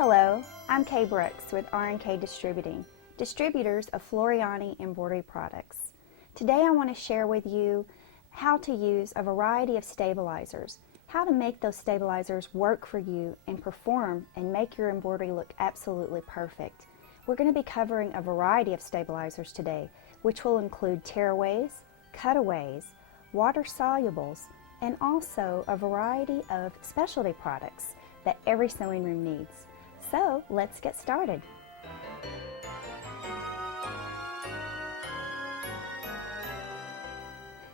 Hello, I'm Kay Brooks with R&K Distributing, distributors of Floriani embroidery products. Today I want to share with you how to use a variety of stabilizers, how to make those stabilizers work for you and perform and make your embroidery look absolutely perfect. We're going to be covering a variety of stabilizers today, which will include tearaways, cutaways, water solubles, and also a variety of specialty products that every sewing room needs. So let's get started.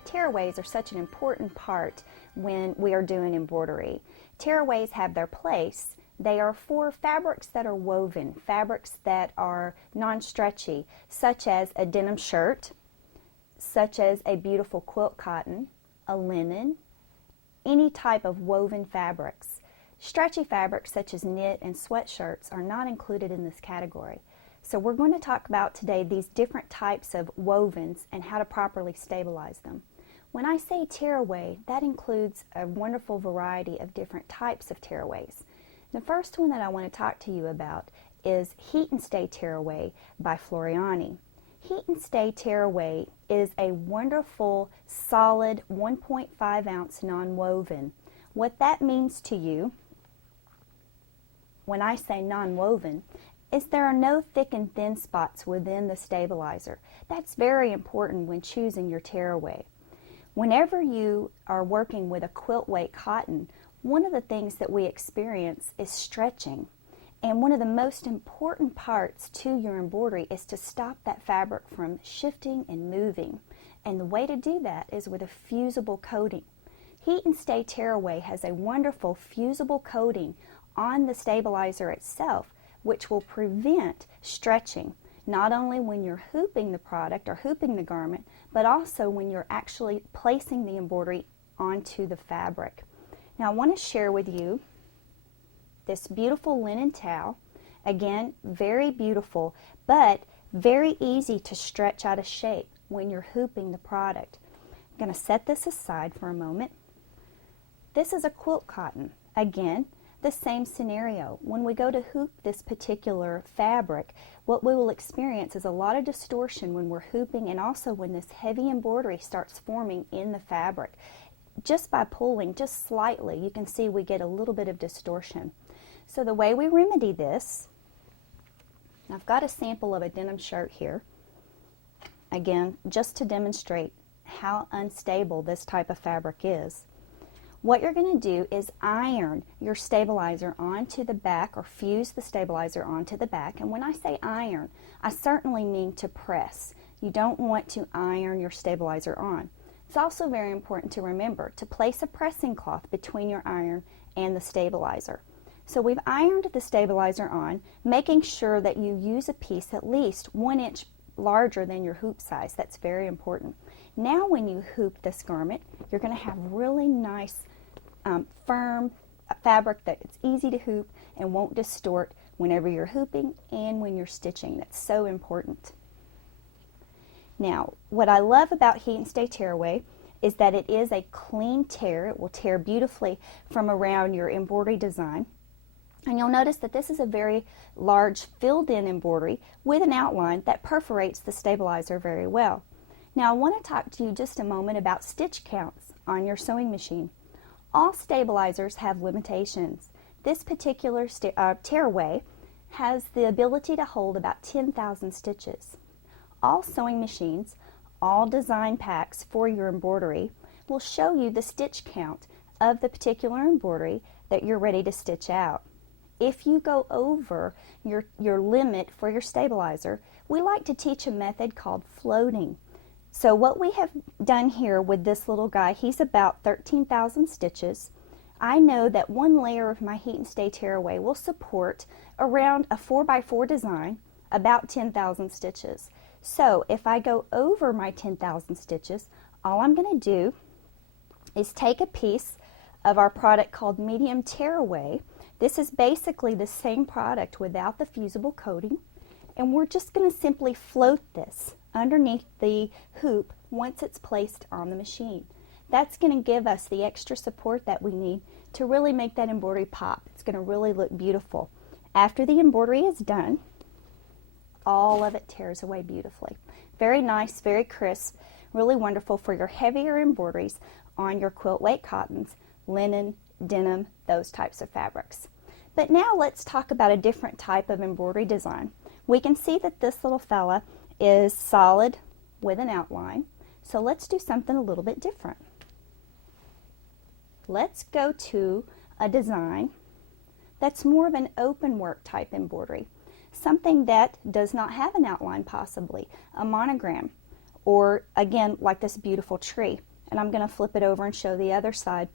Tearaways are such an important part when we are doing embroidery. Tearaways have their place. They are for fabrics that are woven, fabrics that are non-stretchy, such as a denim shirt, such as a beautiful quilt cotton, a linen, any type of woven fabrics. Stretchy fabrics such as knit and sweatshirts are not included in this category. So we're going to talk about today these different types of wovens and how to properly stabilize them. When I say tearaway, that includes a wonderful variety of different types of tearaways. The first one that I want to talk to you about is Heat and Stay Tearaway by Floriani. Heat and Stay Tearaway is a wonderful, solid 1.5 ounce non-woven. What that means to you, when I say non-woven, is there are no thick and thin spots within the stabilizer. That's very important when choosing your tearaway. Whenever you are working with a quilt weight cotton, one of the things that we experience is stretching. And one of the most important parts to your embroidery is to stop that fabric from shifting and moving. And the way to do that is with a fusible coating. Heat and Stay Tearaway has a wonderful fusible coating on the stabilizer itself, which will prevent stretching, not only when you're hooping the product or hooping the garment, but also when you're actually placing the embroidery onto the fabric. Now I want to share with you this beautiful linen towel. Again, very beautiful, but very easy to stretch out of shape when you're hooping the product. I'm going to set this aside for a moment. This is a quilt cotton. Again, the same scenario. When we go to hoop this particular fabric, what we will experience is a lot of distortion when we're hooping, and also when this heavy embroidery starts forming in the fabric. Just by pulling just slightly, you can see we get a little bit of distortion. So the way we remedy this, I've got a sample of a denim shirt here, again, just to demonstrate how unstable this type of fabric is. What you're going to do is iron your stabilizer onto the back, or fuse the stabilizer onto the back. And when I say iron, I certainly mean to press. You don't want to iron your stabilizer on. It's also very important to remember to place a pressing cloth between your iron and the stabilizer. So we've ironed the stabilizer on, making sure that you use a piece at least 1 inch larger than your hoop size. That's very important. Now when you hoop this garment, you're going to have really nice firm fabric that's easy to hoop and won't distort whenever you're hooping and when you're stitching. That's so important. Now, what I love about Heat and Stay Tearaway is that it is a clean tear. It will tear beautifully from around your embroidery design. And you'll notice that this is a very large filled-in embroidery with an outline that perforates the stabilizer very well. Now, I want to talk to you just a moment about stitch counts on your sewing machine. All stabilizers have limitations. This particular tearaway has the ability to hold about 10,000 stitches. All sewing machines, all design packs for your embroidery will show you the stitch count of the particular embroidery that you're ready to stitch out. If you go over your limit for your stabilizer, we like to teach a method called floating. So what we have done here with this little guy, he's about 13,000 stitches. I know that one layer of my Heat and Stay Tearaway will support around a 4x4 design, about 10,000 stitches. So if I go over my 10,000 stitches, all I'm going to do is take a piece of our product called Medium Tearaway. This is basically the same product without the fusible coating, and we're just going to simply float this underneath the hoop once it's placed on the machine. That's going to give us the extra support that we need to really make that embroidery pop. It's going to really look beautiful. After the embroidery is done, all of it tears away beautifully. Very nice, very crisp, really wonderful for your heavier embroideries on your quilt weight cottons, linen, denim, those types of fabrics. But now let's talk about a different type of embroidery design. We can see that this little fella is solid with an outline. So let's do something a little bit different. Let's go to a design that's more of an open work type embroidery. Something that does not have an outline, possibly a monogram, or again like this beautiful tree. And I'm going to flip it over and show the other side.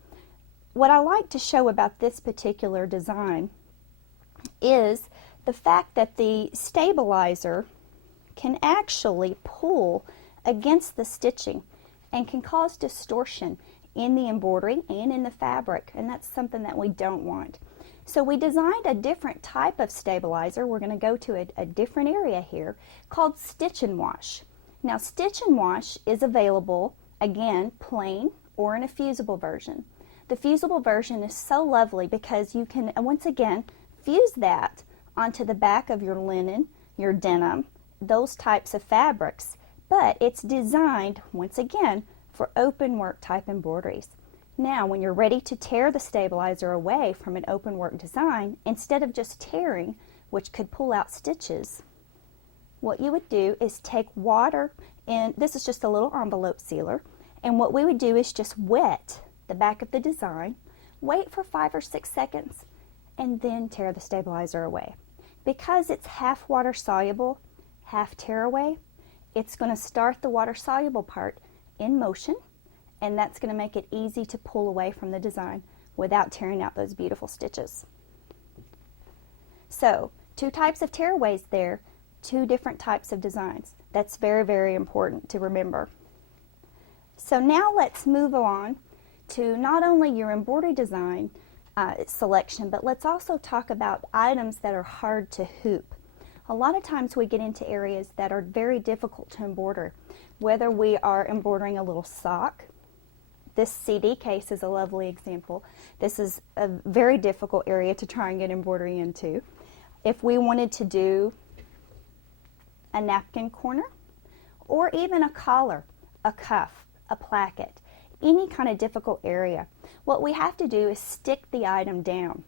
What I like to show about this particular design is the fact that the stabilizer can actually pull against the stitching and can cause distortion in the embroidery and in the fabric, and that's something that we don't want. So we designed a different type of stabilizer. We're going to go to a different area here called Stitch and Wash. Now Stitch and Wash is available, again, plain or in a fusible version. The fusible version is so lovely because you can, once again, fuse that onto the back of your linen, your denim, those types of fabrics, but it's designed, once again, for open work type embroideries. Now, when you're ready to tear the stabilizer away from an open work design, instead of just tearing, which could pull out stitches, what you would do is take water, and this is just a little envelope sealer, and what we would do is just wet the back of the design, wait for 5 or 6 seconds, and then tear the stabilizer away. Because it's half water soluble, half tear away, it's going to start the water soluble part in motion, and that's going to make it easy to pull away from the design without tearing out those beautiful stitches. So, 2 types of tearaways there, 2 different types of designs. That's very, very important to remember. So now let's move on to not only your embroidery design selection, but let's also talk about items that are hard to hoop. A lot of times we get into areas that are very difficult to embroider, whether we are embroidering a little sock. This CD case is a lovely example. This is a very difficult area to try and get embroidery into. If we wanted to do a napkin corner, or even a collar, a cuff, a placket, any kind of difficult area, what we have to do is stick the item down.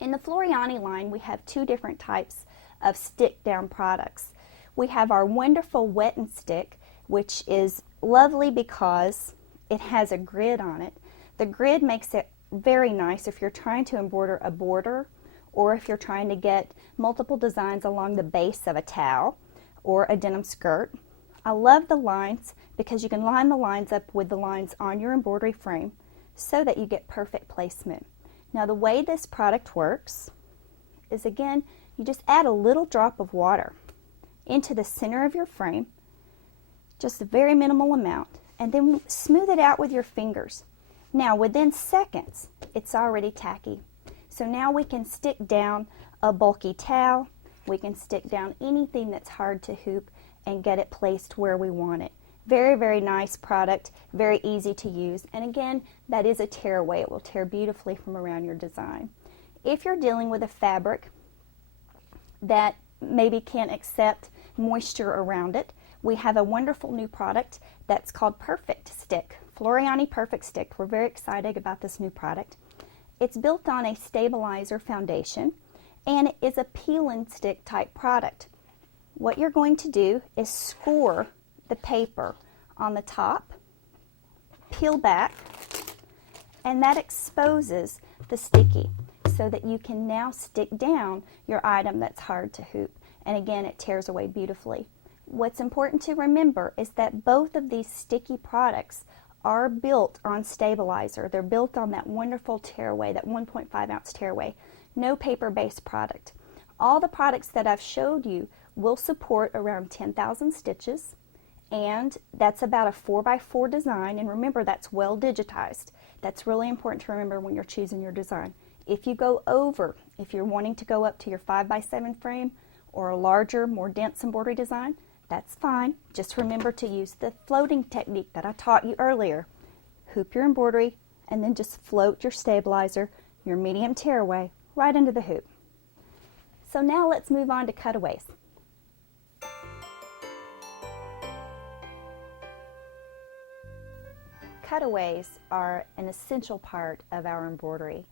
In the Floriani line, we have 2 different types of stick down products. We have our wonderful wet and stick, which is lovely because it has a grid on it. The grid makes it very nice if you're trying to embroider a border, or if you're trying to get multiple designs along the base of a towel or a denim skirt. I love the lines because you can line the lines up with the lines on your embroidery frame so that you get perfect placement. Now the way this product works is, again, you just add a little drop of water into the center of your frame, just a very minimal amount, and then smooth it out with your fingers. Now within seconds, it's already tacky. So now we can stick down a bulky towel, we can stick down anything that's hard to hoop and get it placed where we want it. Very, very nice product, very easy to use, and again, that is a tear away. It will tear beautifully from around your design. If you're dealing with a fabric that maybe can't accept moisture around it, we have a wonderful new product that's called Perfect Stick, Floriani Perfect Stick. We're very excited about this new product. It's built on a stabilizer foundation, and it is a peel and stick type product. What you're going to do is score the paper on the top, peel back, and that exposes the sticky so that you can now stick down your item that's hard to hoop. And again, it tears away beautifully. What's important to remember is that both of these sticky products are built on stabilizer. They're built on that wonderful tearaway, that 1.5 ounce tearaway. No paper-based product. All the products that I've showed you will support around 10,000 stitches, and that's about a 4x4 design, and remember, that's well digitized. That's really important to remember when you're choosing your design. If you go over, if you're wanting to go up to your 5x7 frame or a larger, more dense embroidery design, that's fine. Just remember to use the floating technique that I taught you earlier. Hoop your embroidery and then just float your stabilizer, your medium tearaway, right into the hoop. So now let's move on to cutaways. Cutaways are an essential part of our embroidery.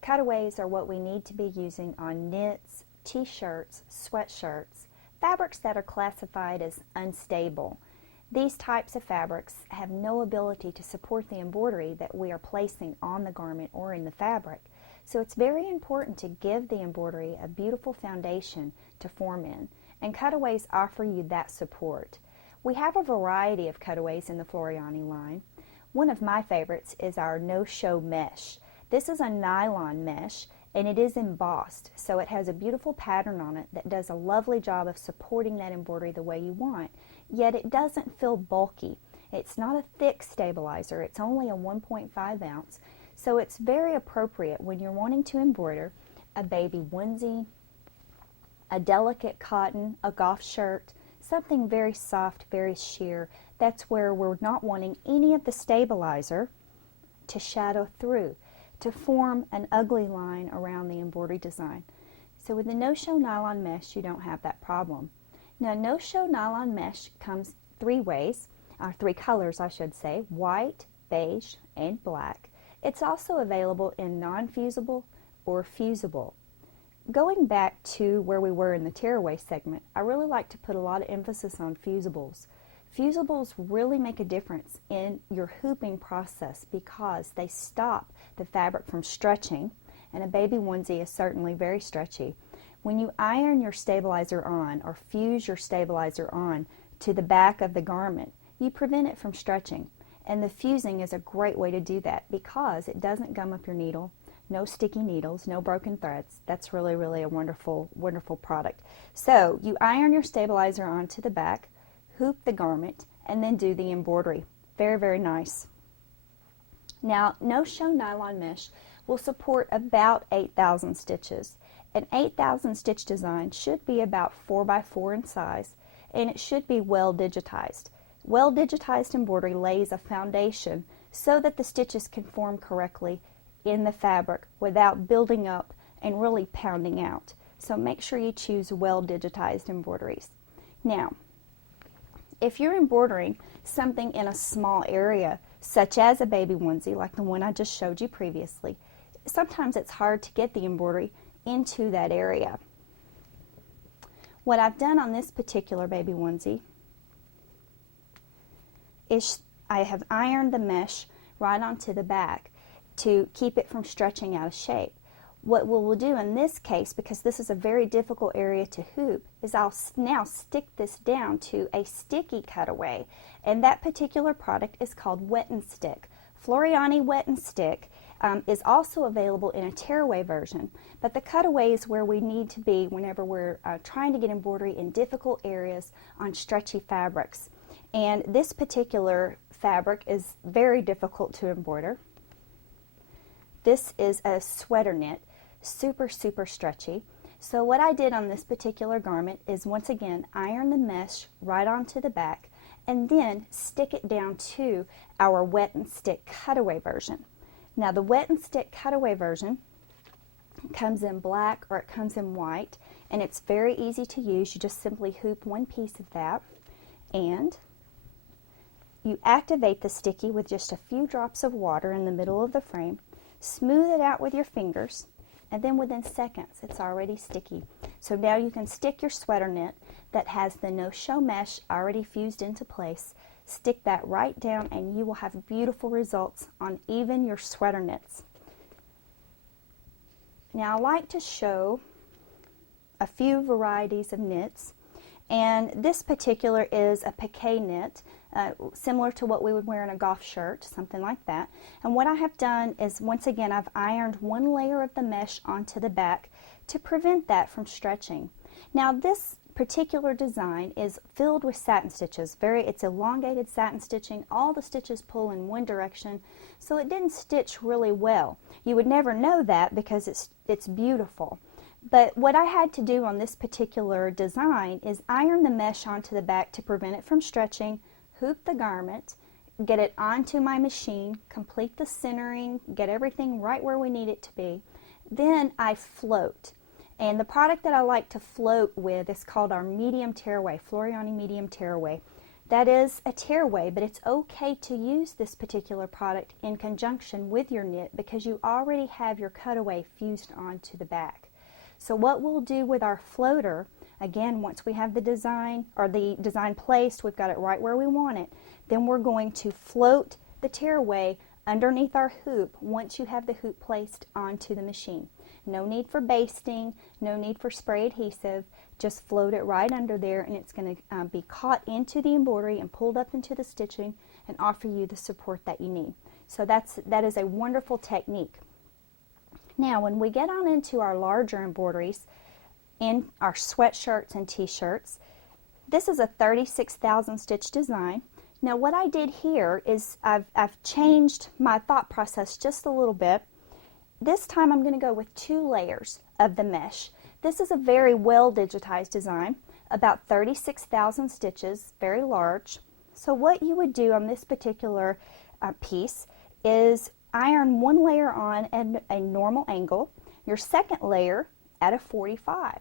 Cutaways are what we need to be using on knits, t-shirts, sweatshirts, fabrics that are classified as unstable. These types of fabrics have no ability to support the embroidery that we are placing on the garment or in the fabric. So it's very important to give the embroidery a beautiful foundation to form in, and cutaways offer you that support. We have a variety of cutaways in the Floriani line. One of my favorites is our no-show mesh. This is a nylon mesh and it is embossed, so it has a beautiful pattern on it that does a lovely job of supporting that embroidery the way you want, yet it doesn't feel bulky. It's not a thick stabilizer, it's only a 1.5 ounce, so it's very appropriate when you're wanting to embroider a baby onesie, a delicate cotton, a golf shirt, something very soft, very sheer. That's where we're not wanting any of the stabilizer to shadow through, to form an ugly line around the embroidery design. So with the no-show nylon mesh, you don't have that problem. Now, no-show nylon mesh comes three ways, three colors I should say, white, beige, and black. It's also available in non-fusible or fusible. Going back to where we were in the tearaway segment, I really like to put a lot of emphasis on fusibles. Fusibles really make a difference in your hooping process because they stop the fabric from stretching, and a baby onesie is certainly very stretchy. When you iron your stabilizer on or fuse your stabilizer on to the back of the garment, you prevent it from stretching, and the fusing is a great way to do that because it doesn't gum up your needle. No sticky needles, no broken threads. That's really, really a wonderful, wonderful product. So you iron your stabilizer onto the back, hoop the garment, and then do the embroidery. Very, very nice. Now, no-show nylon mesh will support about 8,000 stitches. An 8,000 stitch design should be about 4 by 4 in size, and it should be well digitized. Well digitized embroidery lays a foundation so that the stitches can form correctly in the fabric without building up and really pounding out. So make sure you choose well digitized embroideries. Now, if you're embroidering something in a small area, such as a baby onesie like the one I just showed you previously, sometimes it's hard to get the embroidery into that area. What I've done on this particular baby onesie is I have ironed the mesh right onto the back to keep it from stretching out of shape. What we'll do in this case, because this is a very difficult area to hoop, is I'll now stick this down to a sticky cutaway, and that particular product is called Wet and Stick. Floriani Wet and Stick is also available in a tearaway version, but the cutaway is where we need to be whenever we're trying to get embroidery in difficult areas on stretchy fabrics. And this particular fabric is very difficult to embroider. This is a sweater knit, super, super stretchy. So what I did on this particular garment is once again iron the mesh right onto the back and then stick it down to our Wet and Stick cutaway version. Now the Wet and Stick cutaway version comes in black or it comes in white, and it's very easy to use. You just simply hoop one piece of that and you activate the sticky with just a few drops of water in the middle of the frame. Smooth it out with your fingers, and then within seconds it's already sticky. So now you can stick your sweater knit that has the no-show mesh already fused into place. Stick that right down and you will have beautiful results on even your sweater knits. Now I like to show a few varieties of knits, and this particular is a piqué knit. Similar to what we would wear in a golf shirt, something like that. And what I have done is, once again, I've ironed one layer of the mesh onto the back to prevent that from stretching. Now this particular design is filled with satin stitches. It's elongated satin stitching. All the stitches pull in one direction, so it didn't stitch really well. You would never know that because it's beautiful. But what I had to do on this particular design is iron the mesh onto the back to prevent it from stretching, hoop the garment, get it onto my machine, complete the centering, get everything right where we need it to be. Then I float. And the product that I like to float with is called our medium tearaway, Floriani medium tearaway. That is a tearaway, but it's okay to use this particular product in conjunction with your knit because you already have your cutaway fused onto the back. So what we'll do with our floater, again, once we have the design placed, we've got it right where we want it, then we're going to float the tearaway underneath our hoop once you have the hoop placed onto the machine. No need for basting, no need for spray adhesive, just float it right under there and it's going to be caught into the embroidery and pulled up into the stitching and offer you the support that you need. So that is a wonderful technique. Now when we get on into our larger embroideries in our sweatshirts and t-shirts, this is a 36,000 stitch design. Now what I did here is I've changed my thought process just a little bit. This time I'm going to go with 2 layers of the mesh. This is a very well digitized design, about 36,000 stitches, very large. So what you would do on this particular piece is iron 1 layer on at a normal angle, your second layer at a 45.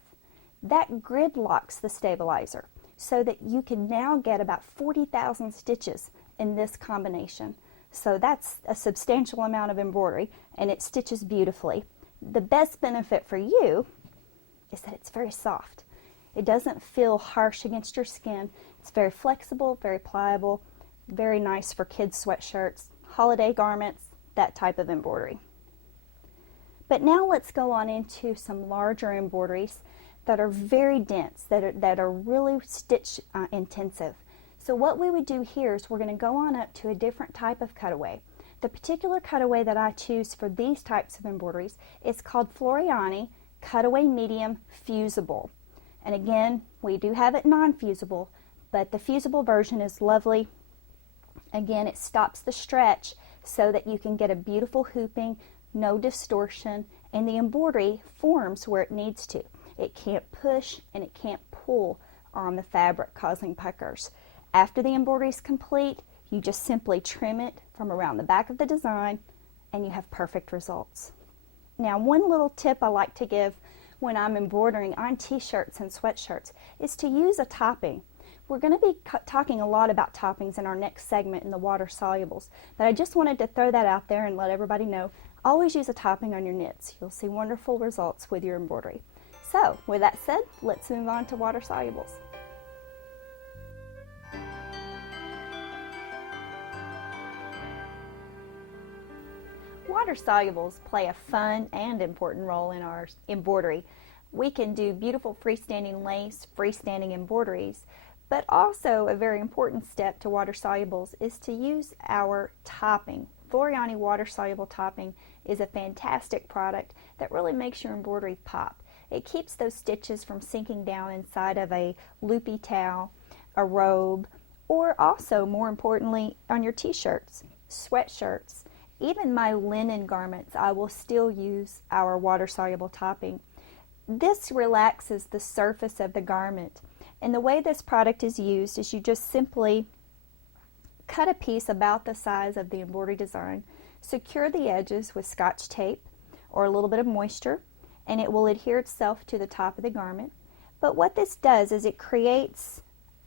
That grid locks the stabilizer so that you can now get about 40,000 stitches in this combination. So that's a substantial amount of embroidery and it stitches beautifully. The best benefit for you is that it's very soft. It doesn't feel harsh against your skin. It's very flexible, very pliable, very nice for kids' sweatshirts, holiday garments, that type of embroidery. But now let's go on into some larger embroideries that are very dense, that are really stitch intensive. So what we would do here is we're going to go on up to a different type of cutaway. The particular cutaway that I choose for these types of embroideries is called Floriani Cutaway Medium Fusible. And again, we do have it non-fusible, but the fusible version is lovely. Again, it stops the stretch so that you can get a beautiful hooping, no distortion, and the embroidery forms where it needs to. It can't push and it can't pull on the fabric, causing puckers. After the embroidery is complete, you just simply trim it from around the back of the design and you have perfect results. Now, one little tip I like to give when I'm embroidering on t-shirts and sweatshirts is to use a topping. We're going to be talking a lot about toppings in our next segment in the water solubles, but I just wanted to throw that out there and let everybody know, always use a topping on your knits. You'll see wonderful results with your embroidery. So, with that said, let's move on to water solubles. Water solubles play a fun and important role in our embroidery. We can do beautiful freestanding lace, freestanding embroideries, but also a very important step to water solubles is to use our topping. Floriani water soluble topping is a fantastic product that really makes your embroidery pop. It keeps those stitches from sinking down inside of a loopy towel, a robe, or also, more importantly, on your t-shirts, sweatshirts. Even my linen garments, I will still use our water-soluble topping. This relaxes the surface of the garment. And the way this product is used is you just simply cut a piece about the size of the embroidery design, secure the edges with Scotch tape or a little bit of moisture, and it will adhere itself to the top of the garment. But what this does is it creates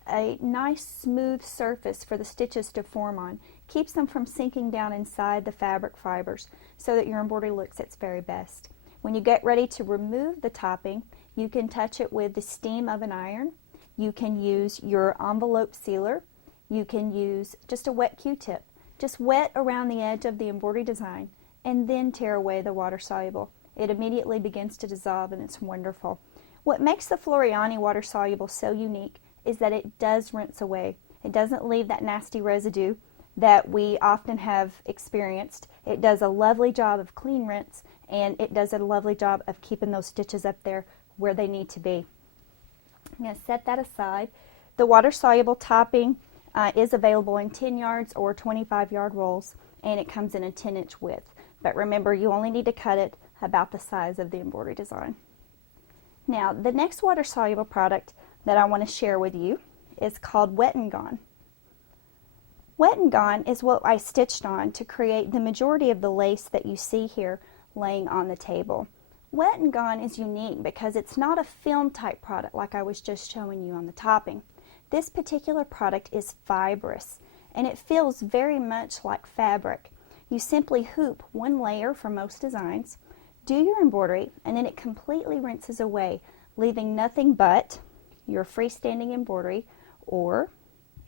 a nice smooth surface for the stitches to form on, keeps them from sinking down inside the fabric fibers so that your embroidery looks its very best. When you get ready to remove the topping, you can touch it with the steam of an iron. You can use your envelope sealer. You can use just a wet Q-tip. Just wet around the edge of the embroidery design and then tear away the water soluble. It immediately begins to dissolve and it's wonderful. What makes the Floriani water soluble so unique is that it does rinse away. It doesn't leave that nasty residue that we often have experienced. It does a lovely job of clean rinse, and it does a lovely job of keeping those stitches up there where they need to be. I'm going to set that aside. The water-soluble topping is available in 10 yards or 25-yard rolls, and it comes in a 10-inch width. But remember, you only need to cut it about the size of the embroidery design. Now, the next water-soluble product that I want to share with you is called Wet and Gone. Wet and Gone is what I stitched on to create the majority of the lace that you see here laying on the table. Wet and Gone is unique because it's not a film type product like I was just showing you on the topping. This particular product is fibrous and it feels very much like fabric. You simply hoop one layer for most designs, do your embroidery, and then it completely rinses away, leaving nothing but your freestanding embroidery or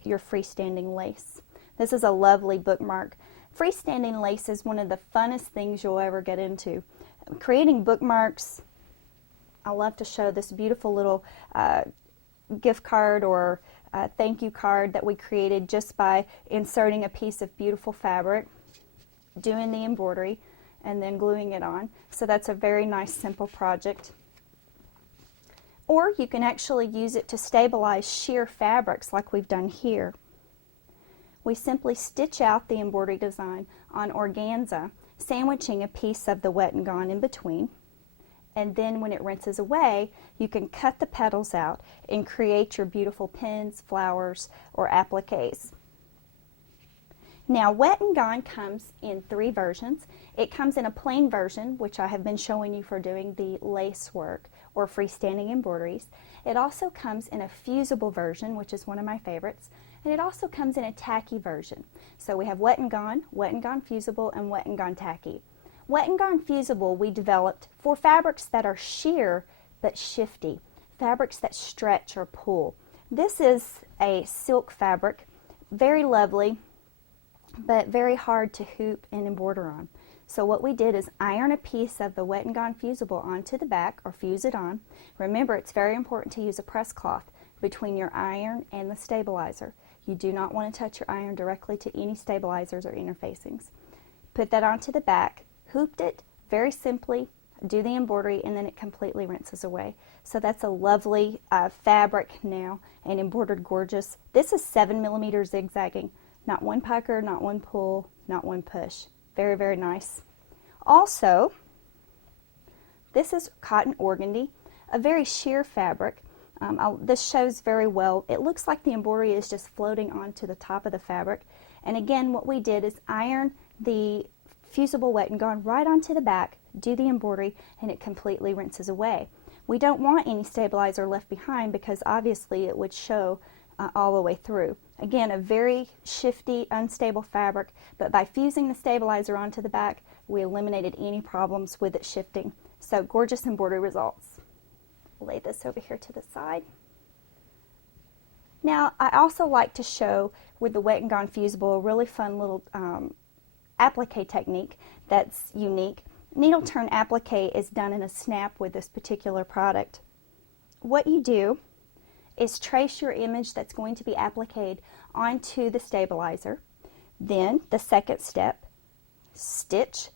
your freestanding lace. This is a lovely bookmark. Freestanding lace is one of the funnest things you'll ever get into. Creating bookmarks, I love to show this beautiful little gift card or thank you card that we created just by inserting a piece of beautiful fabric, doing the embroidery, and then gluing it on. So that's a very nice simple project. Or you can actually use it to stabilize sheer fabrics like we've done here. We simply stitch out the embroidery design on organza, sandwiching a piece of the Wet and Gone in between. And then when it rinses away, you can cut the petals out and create your beautiful pins, flowers, or appliques. Now, Wet and Gone comes in 3 versions. It comes in a plain version, which I have been showing you for doing the lace work or freestanding embroideries. It also comes in a fusible version, which is one of my favorites, and it also comes in a tacky version. So we have Wet and Gone Fusible, and Wet and Gone Tacky. Wet and Gone Fusible we developed for fabrics that are sheer but shifty, fabrics that stretch or pull. This is a silk fabric, very lovely, but very hard to hoop and embroider on. So what we did is iron a piece of the Wet and Gone Fusible onto the back, or fuse it on. Remember, it's very important to use a press cloth between your iron and the stabilizer. You do not want to touch your iron directly to any stabilizers or interfacings. Put that onto the back, hooped it very simply, do the embroidery, and then it completely rinses away. So that's a lovely fabric now and embroidered gorgeous. This is 7mm zigzagging. Not one pucker, not one pull, not one push. Very, very nice. Also, this is cotton organdy, a very sheer fabric. This shows very well. It looks like the embroidery is just floating onto the top of the fabric. And again, what we did is iron the fusible Wet and Gone right onto the back, do the embroidery, and it completely rinses away. We don't want any stabilizer left behind because obviously it would show all the way through. Again, a very shifty, unstable fabric, but by fusing the stabilizer onto the back, we eliminated any problems with it shifting. So gorgeous embroidery results. Lay this over here to the side. Now, I also like to show with the Wet and Gone Fusible a really fun little applique technique that's unique. Needle turn applique is done in a snap with this particular product. What you do is trace your image that's going to be appliqued onto the stabilizer. Then the second step, stitch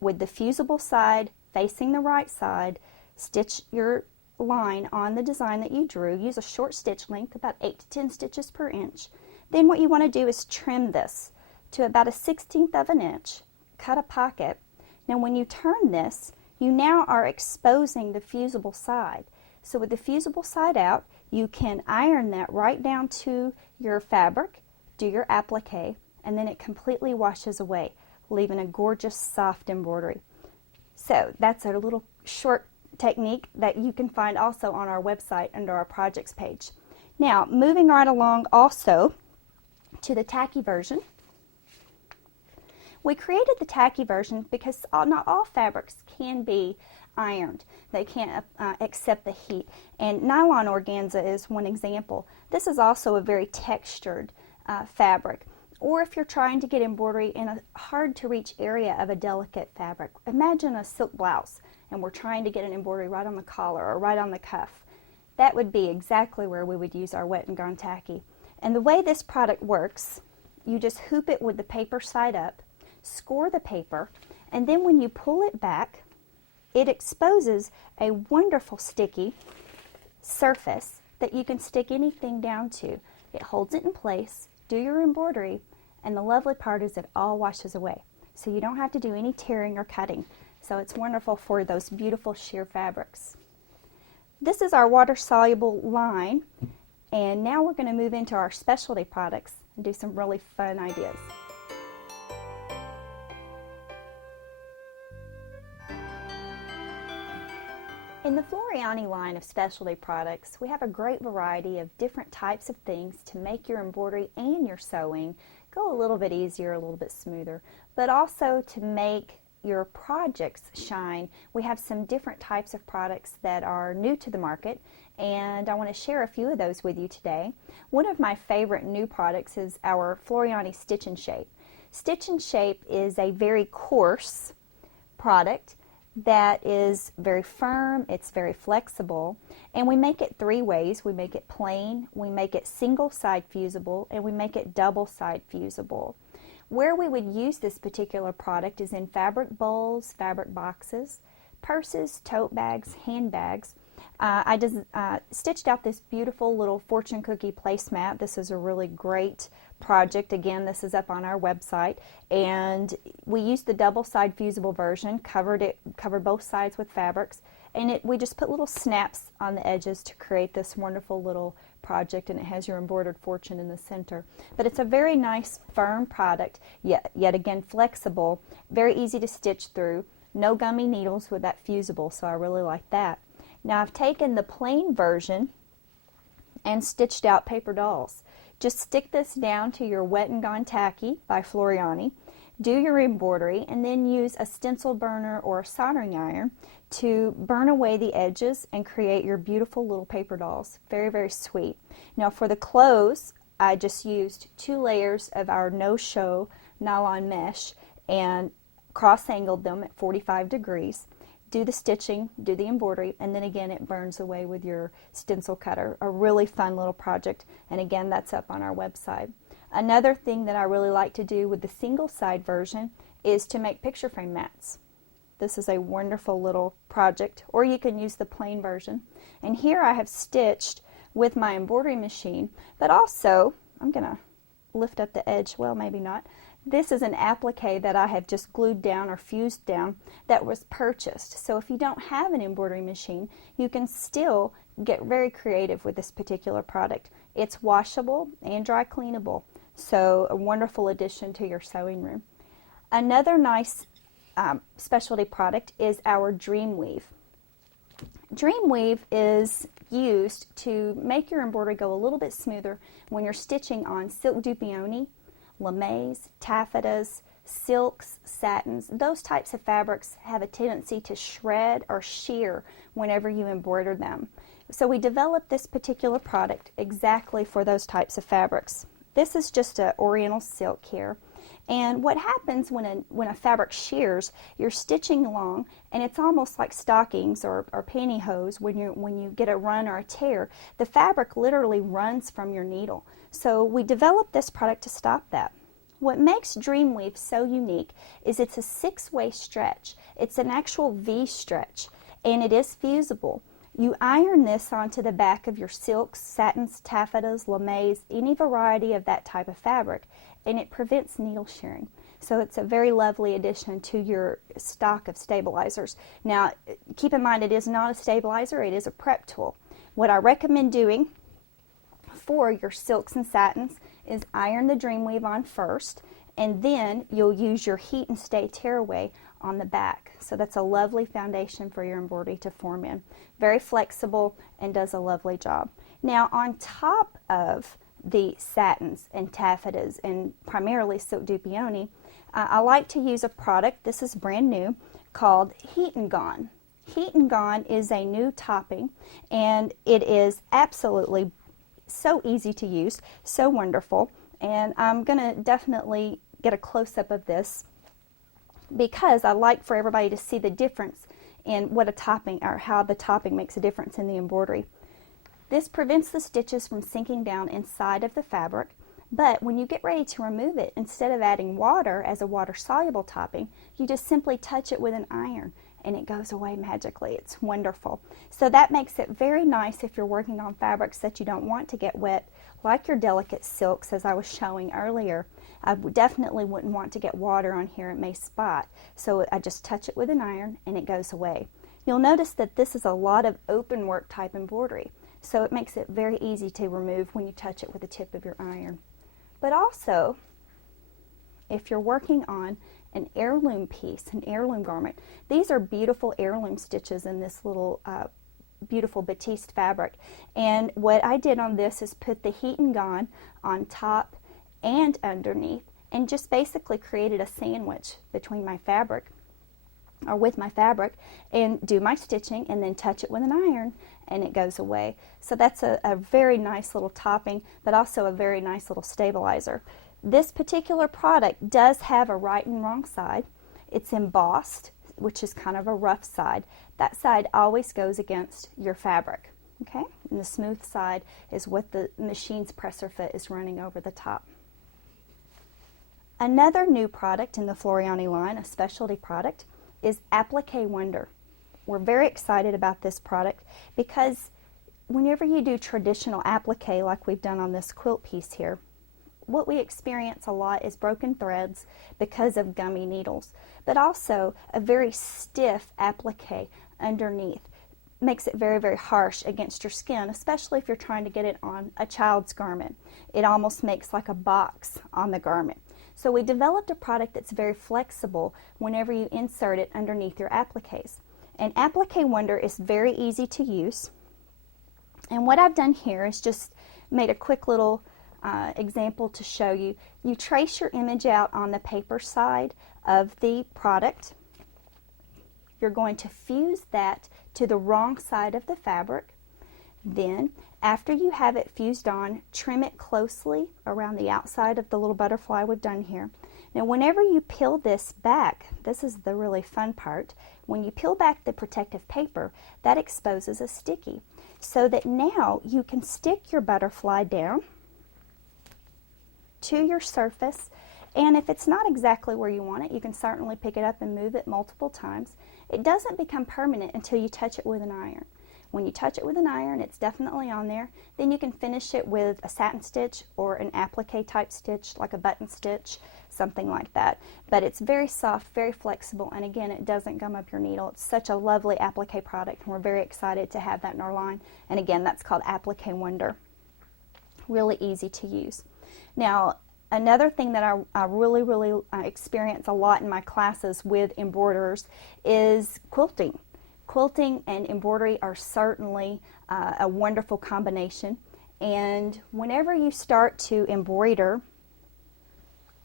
with the fusible side facing the right side, stitch your line on the design that you drew. Use a short stitch length, about 8 to 10 stitches per inch. Then what you want to do is trim this to about a 1/16 of an inch, cut a pocket. Now when you turn this, you now are exposing the fusible side. So with the fusible side out, you can iron that right down to your fabric, do your applique, and then it completely washes away, leaving a gorgeous soft embroidery. So that's a little short technique that you can find also on our website under our projects page. Now, moving right along also to the tacky version. We created the tacky version because not all fabrics can be ironed. They can't accept the heat. And nylon organza is one example. This is also a very textured fabric. Or if you're trying to get embroidery in a hard to reach area of a delicate fabric. Imagine a silk blouse and we're trying to get an embroidery right on the collar or right on the cuff. That would be exactly where we would use our Wet and Gone Tacky. And the way this product works, you just hoop it with the paper side up, score the paper, and then when you pull it back, it exposes a wonderful sticky surface that you can stick anything down to. It holds it in place, do your embroidery, and the lovely part is it all washes away. So you don't have to do any tearing or cutting. So it's wonderful for those beautiful sheer fabrics. This is our water-soluble line, and now we're going to move into our specialty products and do some really fun ideas. In the Floriani line of specialty products, we have a great variety of different types of things to make your embroidery and your sewing go a little bit easier, a little bit smoother, but also to make your projects shine. We have some different types of products that are new to the market, and I want to share a few of those with you today. One of my favorite new products is our Floriani Stitch and Shape. Stitch and Shape is a very coarse product that is very firm, it's very flexible, and we make it three ways. We make it plain, we make it single side fusible, and we make it double side fusible. Where we would use this particular product is in fabric bowls, fabric boxes, purses, tote bags, handbags. I just stitched out this beautiful little fortune cookie placemat. This is a really great project. Again, this is up on our website, and we used the double side fusible version, covered both sides with fabrics, and we just put little snaps on the edges to create this wonderful little project, and it has your embroidered fortune in the center. But it's a very nice firm product, yet again flexible, very easy to stitch through, no gummy needles with that fusible, so I really like that. Now I've taken the plain version and stitched out paper dolls. Just stick this down to your Wet and Gone Tacky by Floriani, do your embroidery, and then use a stencil burner or a soldering iron to burn away the edges and create your beautiful little paper dolls. Very, very sweet. Now for the clothes, I just used 2 layers of our no-show nylon mesh and cross-angled them at 45 degrees. Do the stitching, do the embroidery, and then again it burns away with your stencil cutter. A really fun little project, and again that's up on our website. Another thing that I really like to do with the single side version is to make picture frame mats. This is a wonderful little project, or you can use the plain version. And here I have stitched with my embroidery machine, but also I'm going to lift up the edge, well maybe not. This is an applique that I have just glued down or fused down that was purchased. So if you don't have an embroidery machine, you can still get very creative with this particular product. It's washable and dry cleanable, so a wonderful addition to your sewing room. Another nice specialty product is our Dream Weave. Dream Weave is used to make your embroidery go a little bit smoother when you're stitching on silk dupioni, lamaze, taffetas, silks, satins. Those types of fabrics have a tendency to shred or shear whenever you embroider them. So we developed this particular product exactly for those types of fabrics. This is just an oriental silk here. And what happens when a fabric shears, you're stitching along, and it's almost like stockings or pantyhose when you get a run or a tear. The fabric literally runs from your needle. So we developed this product to stop that. What makes Dream Weave so unique is it's a 6-way stretch. It's an actual V stretch, and it is fusible. You iron this onto the back of your silks, satins, taffetas, lamaze, any variety of that type of fabric, and it prevents needle shearing. So it's a very lovely addition to your stock of stabilizers. Now, keep in mind, it is not a stabilizer, it is a prep tool. What I recommend doing for your silks and satins is iron the Dream Weave on first, and then you'll use your Heat and Stay tearaway on the back. So that's a lovely foundation for your embroidery to form in. Very flexible and does a lovely job. Now on top of the satins and taffetas and primarily silk dupioni, I like to use a product, this is brand new, called Heat and Gone. Heat and Gone is a new topping, and it is absolutely so easy to use, so wonderful, and I'm going to definitely get a close-up of this because I like for everybody to see the difference in what a topping, or how the topping makes a difference in the embroidery. This prevents the stitches from sinking down inside of the fabric, but when you get ready to remove it, instead of adding water as a water-soluble topping, you just simply touch it with an iron and it goes away magically. It's wonderful. So that makes it very nice if you're working on fabrics that you don't want to get wet, like your delicate silks as I was showing earlier. I definitely wouldn't want to get water on here, it may spot. So I just touch it with an iron and it goes away. You'll notice that this is a lot of open work type embroidery, so it makes it very easy to remove when you touch it with the tip of your iron. But also, if you're working on an heirloom piece, an heirloom garment, these are beautiful heirloom stitches in this little beautiful batiste fabric. And what I did on this is put the heat and gone on top and underneath, and just basically created a sandwich between my fabric, or with my fabric, and do my stitching and then touch it with an iron and it goes away. So that's a very nice little topping, but also a very nice little stabilizer. This particular product does have a right and wrong side. It's embossed, which is kind of a rough side. That side always goes against your fabric, okay? And the smooth side is what the machine's presser foot is running over the top. Another new product in the Floriani line, a specialty product, is Applique Wonder. We're very excited about this product because whenever you do traditional applique like we've done on this quilt piece here, what we experience a lot is broken threads because of gummy needles, but also a very stiff applique underneath makes it very, very harsh against your skin, especially if you're trying to get it on a child's garment. It almost makes like a box on the garment. So we developed a product that's very flexible whenever you insert it underneath your appliques. And Applique Wonder is very easy to use. And what I've done here is just made a quick little example to show you. You trace your image out on the paper side of the product. You're going to fuse that to the wrong side of the fabric. Then, after you have it fused on, trim it closely around the outside of the little butterfly we've done here. Now, whenever you peel this back, this is the really fun part, when you peel back the protective paper, that exposes a sticky, so that now you can stick your butterfly down to your surface, and if it's not exactly where you want it, you can certainly pick it up and move it multiple times. It doesn't become permanent until you touch it with an iron. When you touch it with an iron, it's definitely on there. Then you can finish it with a satin stitch or an applique type stitch, like a button stitch, something like that. But it's very soft, very flexible, and again, it doesn't gum up your needle. It's such a lovely applique product, and we're very excited to have that in our line. And again, that's called Applique Wonder. Really easy to use. Now, another thing that I really experience a lot in my classes with embroiderers is quilting. Quilting and embroidery are certainly a wonderful combination, and whenever you start to embroider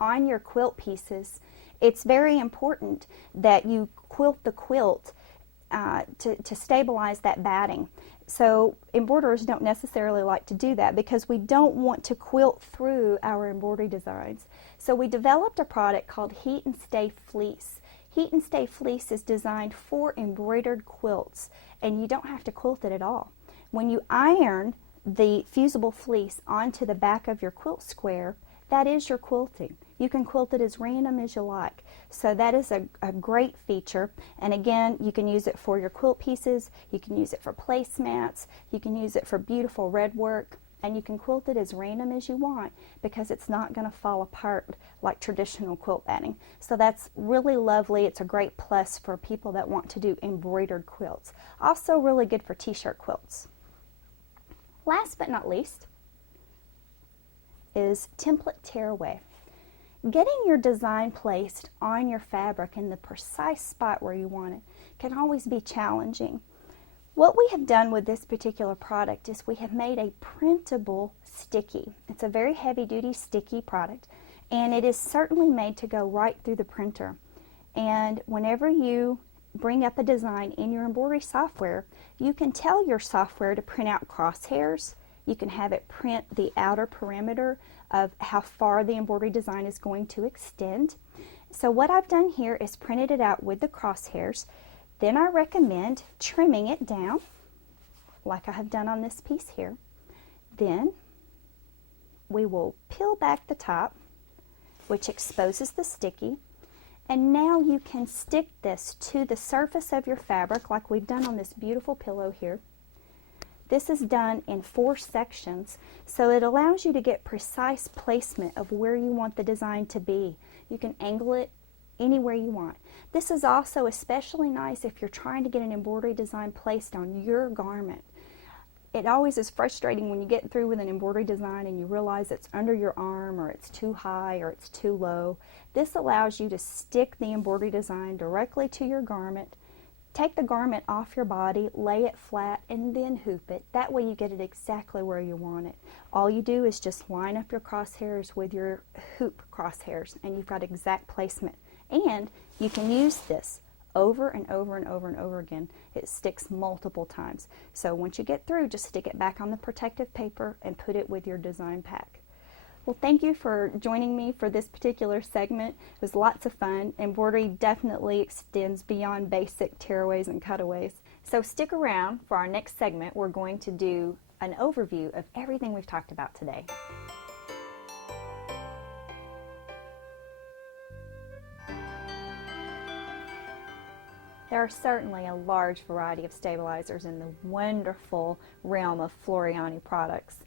on your quilt pieces, it's very important that you quilt the quilt to stabilize that batting. So embroiderers don't necessarily like to do that because we don't want to quilt through our embroidery designs. So we developed a product called Heat and Stay Fleece. Heat and Stay Fleece is designed for embroidered quilts, and you don't have to quilt it at all. When you iron the fusible fleece onto the back of your quilt square, that is your quilting. You can quilt it as random as you like. So that is a great feature, and again, you can use it for your quilt pieces, you can use it for placemats, you can use it for beautiful red work, and you can quilt it as random as you want because it's not going to fall apart like traditional quilt batting. So that's really lovely. It's a great plus for people that want to do embroidered quilts. Also really good for t-shirt quilts. Last but not least is template tearaway. Getting your design placed on your fabric in the precise spot where you want it can always be challenging. What we have done with this particular product is we have made a printable sticky. It's a very heavy-duty sticky product, and it is certainly made to go right through the printer. And whenever you bring up a design in your embroidery software, you can tell your software to print out crosshairs. You can have it print the outer perimeter of how far the embroidery design is going to extend. So what I've done here is printed it out with the crosshairs. Then I recommend trimming it down like I have done on this piece here. Then we will peel back the top, which exposes the sticky, and now you can stick this to the surface of your fabric like we've done on this beautiful pillow here. This is done in 4 sections, so it allows you to get precise placement of where you want the design to be. You can angle it anywhere you want. This is also especially nice if you're trying to get an embroidery design placed on your garment. It always is frustrating when you get through with an embroidery design and you realize it's under your arm, or it's too high, or it's too low. This allows you to stick the embroidery design directly to your garment, Take the garment off your body, lay it flat, and then hoop it. That way you get it exactly where you want it. All you do is just line up your crosshairs with your hoop crosshairs, and you've got exact placement. And you can use this over and over and over and over again. It sticks multiple times. So once you get through, just stick it back on the protective paper and put it with your design pack. Well, thank you for joining me for this particular segment. It was lots of fun. Embroidery definitely extends beyond basic tearaways and cutaways. So stick around for our next segment. We're going to do an overview of everything we've talked about today. There are certainly a large variety of stabilizers in the wonderful realm of Floriani products.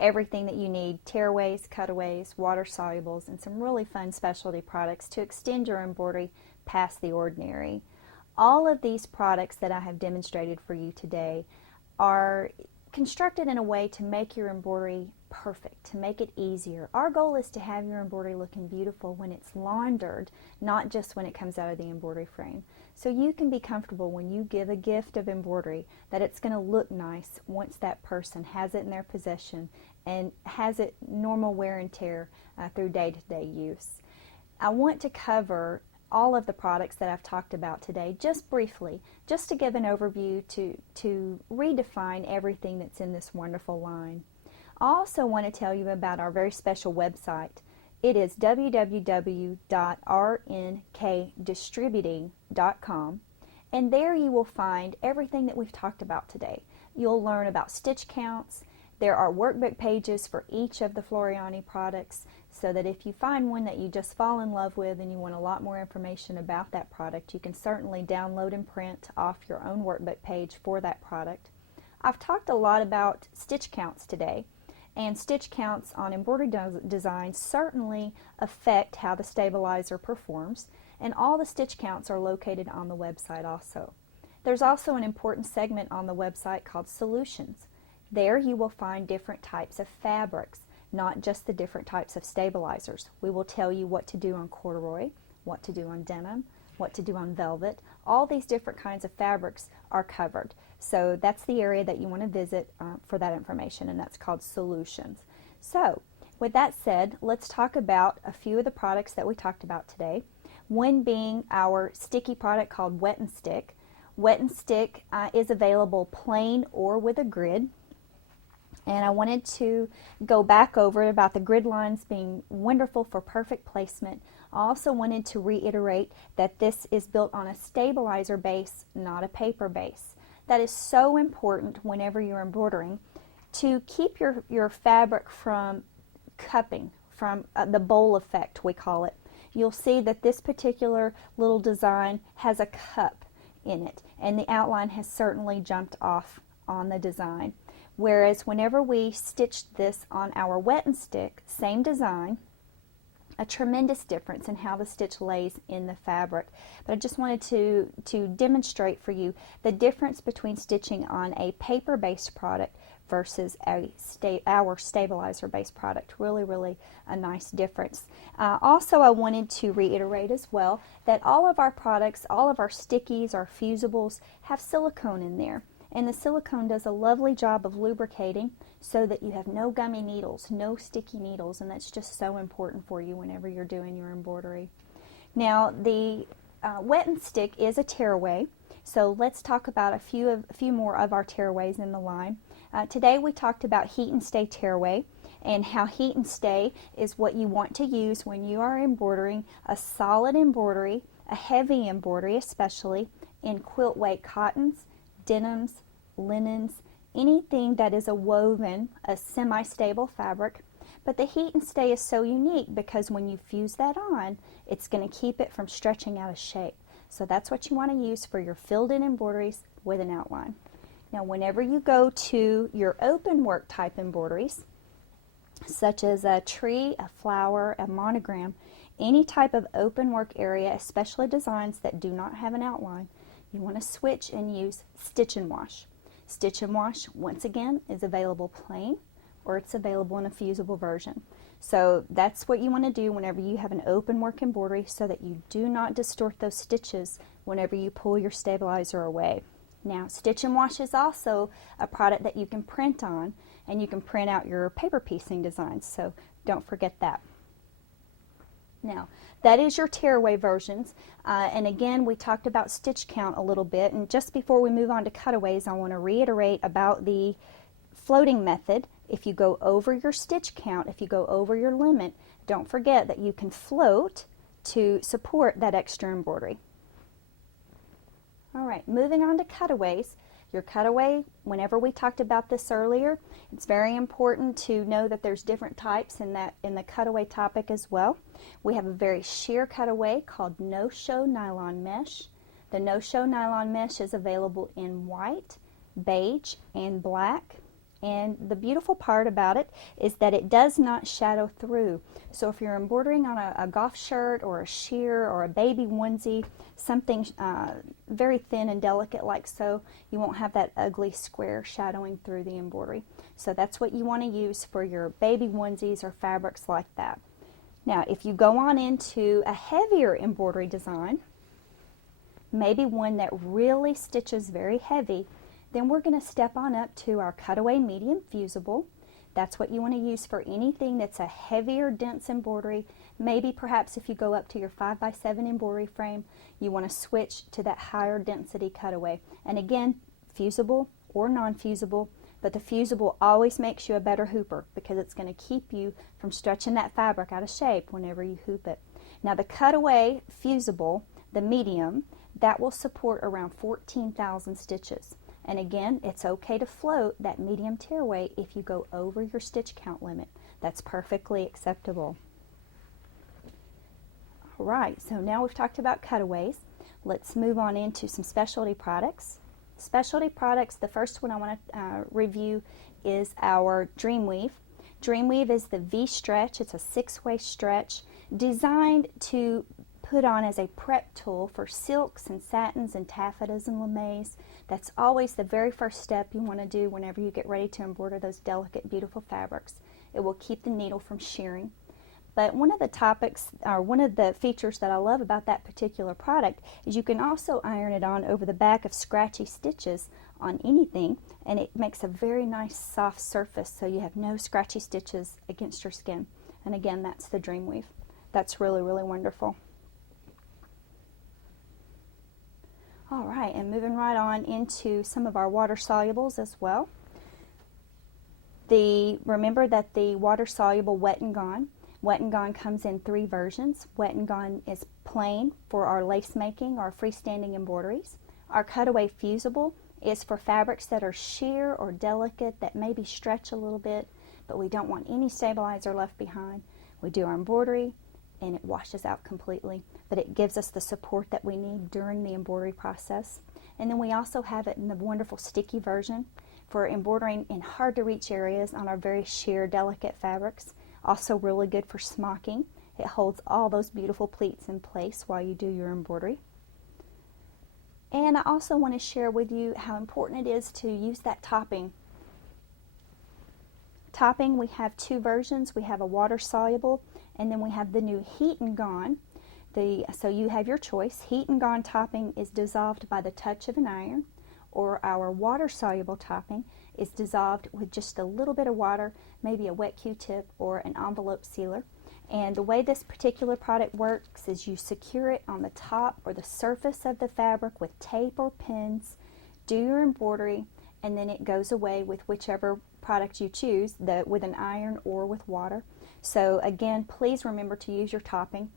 Everything that you need: tearaways, cutaways, water solubles, and some really fun specialty products to extend your embroidery past the ordinary. All of these products that I have demonstrated for you today are constructed in a way to make your embroidery perfect, to make it easier. Our goal is to have your embroidery looking beautiful when it's laundered, not just when it comes out of the embroidery frame. So you can be comfortable when you give a gift of embroidery that it's going to look nice once that person has it in their possession and has it normal wear and tear through day-to-day use. I want to cover all of the products that I've talked about today just briefly, just to give an overview to redefine everything that's in this wonderful line. I also want to tell you about our very special website. It is www.rnkdistributing.com, and there you will find everything that we've talked about today. You'll learn about stitch counts. There are workbook pages for each of the Floriani products, so that if you find one that you just fall in love with and you want a lot more information about that product, you can certainly download and print off your own workbook page for that product. I've talked a lot about stitch counts today, and stitch counts on embroidery designs certainly affect how the stabilizer performs, and all the stitch counts are located on the website also. There's also an important segment on the website called Solutions. There you will find different types of fabrics, not just the different types of stabilizers. We will tell you what to do on corduroy, what to do on denim, what to do on velvet. All these different kinds of fabrics are covered. So that's the area that you want to visit for that information, and that's called Solutions. So with that said, let's talk about a few of the products that we talked about today. One being our sticky product called Wet and Stick. Wet and Stick is available plain or with a grid. And I wanted to go back over about the grid lines being wonderful for perfect placement. I also wanted to reiterate that this is built on a stabilizer base, not a paper base. That is so important whenever you're embroidering, to keep your fabric from cupping, from the bowl effect, we call it. You'll see that this particular little design has a cup in it, and the outline has certainly jumped off on the design. Whereas whenever we stitched this on our Wet and Stick, same design, a tremendous difference in how the stitch lays in the fabric. But I just wanted to demonstrate for you the difference between stitching on a paper-based product versus our stabilizer-based product. Really a nice difference. Also, I wanted to reiterate as well that all of our products, all of our stickies, our fusibles, have silicone in there. And the silicone does a lovely job of lubricating so that you have no gummy needles, no sticky needles, and that's just so important for you whenever you're doing your embroidery. Now, the Wet and Stick is a tearaway, so let's talk about a few more of our tearaways in the line. Today we talked about Heat and Stay tearaway, and how Heat and Stay is what you want to use when you are embroidering a solid embroidery, a heavy embroidery especially, in quilt weight cottons, denims, linens, anything that is a woven, a semi-stable fabric. But the Heat and Stay is so unique because when you fuse that on, it's going to keep it from stretching out of shape. So that's what you want to use for your filled-in embroideries with an outline. Now, whenever you go to your open work type embroideries, such as a tree, a flower, a monogram, any type of open work area, especially designs that do not have an outline, you want to switch and use Stitch and Wash. Stitch and Wash, once again, is available plain, or it's available in a fusible version. So that's what you want to do whenever you have an open work embroidery, so that you do not distort those stitches whenever you pull your stabilizer away. Now, Stitch and Wash is also a product that you can print on, and you can print out your paper piecing designs, so don't forget that. Now, that is your tearaway versions, and again, we talked about stitch count a little bit, and just before we move on to cutaways, I want to reiterate about the floating method. If you go over your stitch count, if you go over your limit, don't forget that you can float to support that extra embroidery. All right, moving on to cutaways. Your cutaway, whenever we talked about this earlier, it's very important to know that there's different types in the cutaway topic as well. We have a very sheer cutaway called no-show nylon mesh. The no-show nylon mesh is available in white, beige, and black. And the beautiful part about it is that it does not shadow through. So if you're embroidering on a golf shirt or a sheer or a baby onesie, something very thin and delicate like so, you won't have that ugly square shadowing through the embroidery. So that's what you want to use for your baby onesies or fabrics like that. Now, if you go on into a heavier embroidery design, maybe one that really stitches very heavy, then we're going to step on up to our cutaway medium fusible. That's what you want to use for anything that's a heavier, dense embroidery. Maybe perhaps if you go up to your 5x7 embroidery frame, you want to switch to that higher density cutaway. And again, fusible or non-fusible, but the fusible always makes you a better hooper because it's going to keep you from stretching that fabric out of shape whenever you hoop it. Now the cutaway fusible, the medium, that will support around 14,000 stitches. And again, it's okay to float that medium tearaway if you go over your stitch count limit. That's perfectly acceptable. All right, so now we've talked about cutaways. Let's move on into some specialty products. Specialty products, the first one I want to review is our Dreamweave. Dreamweave is the V-stretch. It's a 6-way stretch designed to put on as a prep tool for silks and satins and taffetas and lamés. That's always the very first step you want to do whenever you get ready to embroider those delicate, beautiful fabrics. It will keep the needle from shearing. But one of the topics, or one of the features that I love about that particular product is you can also iron it on over the back of scratchy stitches on anything, and it makes a very nice soft surface so you have no scratchy stitches against your skin. And again, that's the Dreamweave. That's really, really wonderful. All right, and moving right on into some of our water solubles as well. Remember that the water soluble Wet and Gone. Wet and Gone comes in 3 versions. Wet and Gone is plain for our lace making or freestanding embroideries. Our cutaway fusible is for fabrics that are sheer or delicate that maybe stretch a little bit, but we don't want any stabilizer left behind. We do our embroidery and it washes out completely, but it gives us the support that we need during the embroidery process. And then we also have it in the wonderful sticky version for embroidering in hard to reach areas on our very sheer, delicate fabrics. Also really good for smocking. It holds all those beautiful pleats in place while you do your embroidery. And I also want to share with you how important it is to use that topping. Topping, we have 2 versions. We have a water soluble, and then we have the new Heat and Gone. So you have your choice. Heat and Gone topping is dissolved by the touch of an iron, or our water soluble topping is dissolved with just a little bit of water, maybe a wet Q-tip or an envelope sealer. And the way this particular product works is you secure it on the top or the surface of the fabric with tape or pins, do your embroidery, and then it goes away with whichever product you choose, with an iron or with water. So again, please remember to use your topping.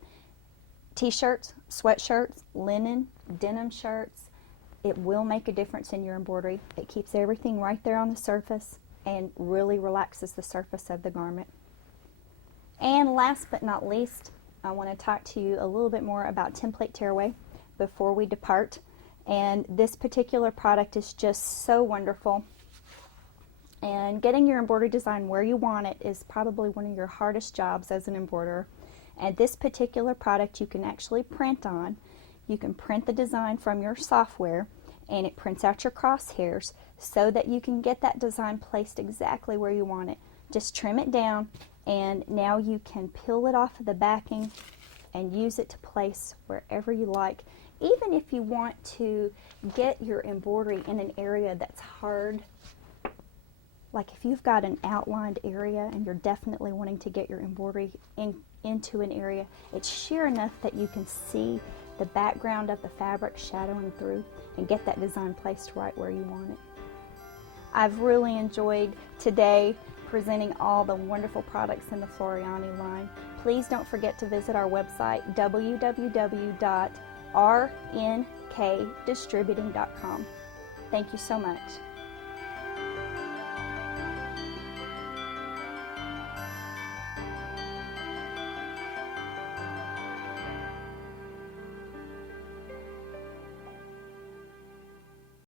T-shirts, sweatshirts, linen, denim shirts, it will make a difference in your embroidery. It keeps everything right there on the surface and really relaxes the surface of the garment. And last but not least, I want to talk to you a little bit more about template tearaway before we depart. And this particular product is just so wonderful. And getting your embroidery design where you want it is probably one of your hardest jobs as an embroiderer. And this particular product you can actually print on. You can print the design from your software, and it prints out your crosshairs so that you can get that design placed exactly where you want it. Just trim it down And now you can peel it off of the backing and use it to place wherever you like. Even if you want to get your embroidery in an area that's hard, like if you've got an outlined area and you're definitely wanting to get your embroidery into an area, it's sheer enough that you can see the background of the fabric shadowing through and get that design placed right where you want it. I've really enjoyed today presenting all the wonderful products in the Floriani line. Please don't forget to visit our website, www.rnkdistributing.com. Thank you so much.